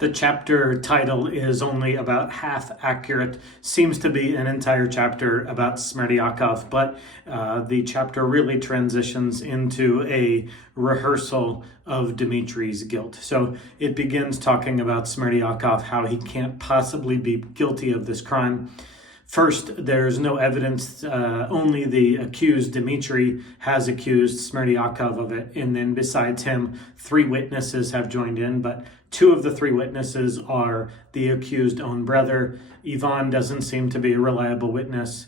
The chapter title is only about half accurate, seems to be an entire chapter about Smerdyakov, but the chapter really transitions into a rehearsal of Dmitri's guilt. So it begins talking about Smerdyakov, how he can't possibly be guilty of this crime. First, there's no evidence, only the accused, Dmitri, has accused Smerdyakov of it. And then besides him, 3 witnesses have joined in, but 2 of the 3 witnesses are the accused's own brother. Ivan doesn't seem to be a reliable witness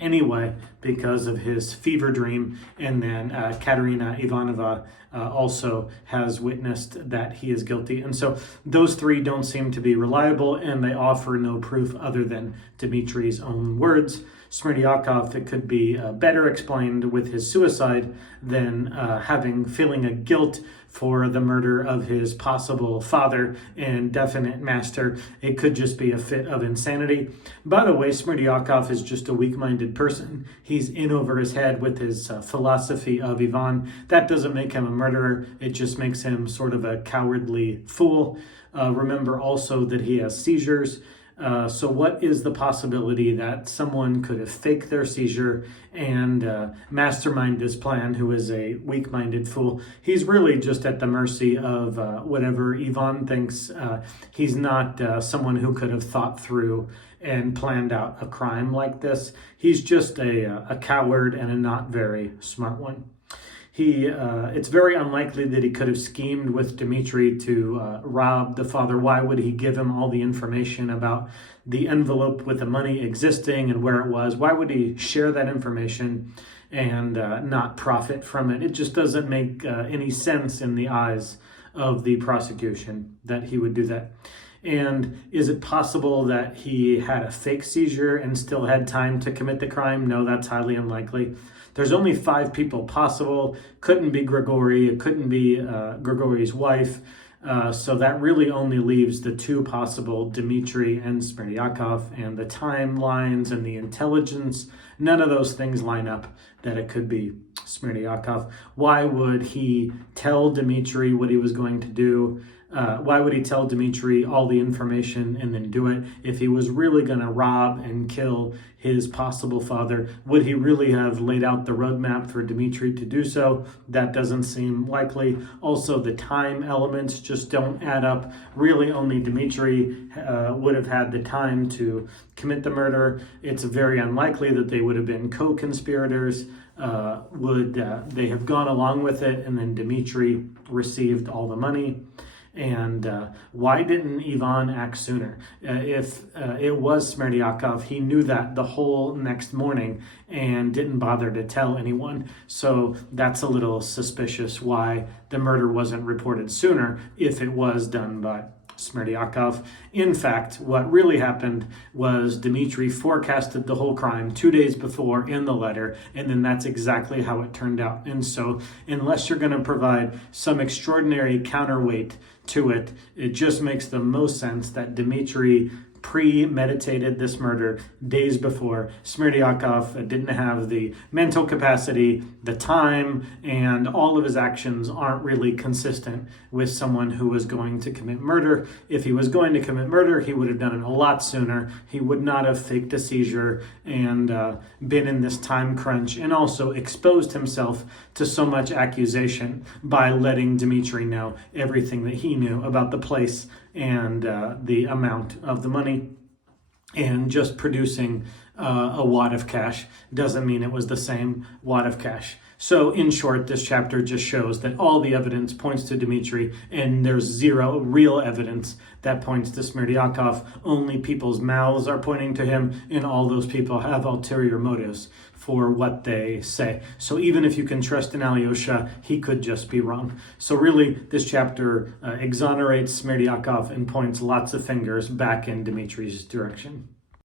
anyway because of his fever dream. And then Katerina Ivanova also has witnessed that he is guilty. And so those 3 don't seem to be reliable, and they offer no proof other than Dmitri's own words. Smerdyakov, it could be better explained with his suicide than feeling a guilt for the murder of his possible father and definite master. It could just be a fit of insanity. By the way, Smerdyakov is just a weak-minded person. He's in over his head with his philosophy of Ivan. That doesn't make him a murderer. It just makes him sort of a cowardly fool. Remember also that he has seizures. So what is the possibility that someone could have faked their seizure and mastermind this plan, who is a weak-minded fool? He's really just at the mercy of whatever Ivan thinks. He's not someone who could have thought through and planned out a crime like this. He's just a coward and a not very smart one. It's very unlikely that he could have schemed with Dmitri to rob the father. Why would he give him all the information about the envelope with the money existing and where it was? Why would he share that information and not profit from it? It just doesn't make any sense in the eyes of the prosecution that he would do that. And is it possible that he had a fake seizure and still had time to commit the crime? No, that's highly unlikely. There's only 5 people possible. Couldn't be Grigory. It couldn't be Grigory's wife. So that really only leaves the 2 possible, Dmitri and Smerdyakov, and the timelines and the intelligence. None of those things line up that it could be Smerdyakov. Why would he tell Dmitri what he was going to do? Why would he tell Dmitri all the information and then do it? If he was really going to rob and kill his possible father, would he really have laid out the roadmap for Dmitri to do so? That doesn't seem likely. Also, the time elements just don't add up. Really, only Dmitri would have had the time to commit the murder. It's very unlikely that they would have been co-conspirators. Would they have gone along with it and then Dmitri received all the money? And why didn't Ivan act sooner? If it was Smerdyakov, he knew that the whole next morning and didn't bother to tell anyone. So that's a little suspicious why the murder wasn't reported sooner if it was done by Smerdyakov. In fact, what really happened was Dmitri forecasted the whole crime 2 days before in the letter, and then that's exactly how it turned out. And so unless you're going to provide some extraordinary counterweight to it, it just makes the most sense that Dmitri premeditated this murder days before. Smerdyakov didn't have the mental capacity, the time, and all of his actions aren't really consistent with someone who was going to commit murder. If he was going to commit murder, he would have done it a lot sooner. He would not have faked a seizure and been in this time crunch, and also exposed himself to so much accusation by letting Dmitri know everything that he knew about the place and the amount of the money. And just producing a wad of cash doesn't mean it was the same wad of cash. So in short, this chapter just shows that all the evidence points to Dmitri, and there's 0 real evidence that points to Smerdyakov. Only people's mouths are pointing to him, and all those people have ulterior motives for what they say. So even if you can trust in Alyosha, he could just be wrong. So really, this chapter exonerates Smerdyakov and points lots of fingers back in Dmitri's direction.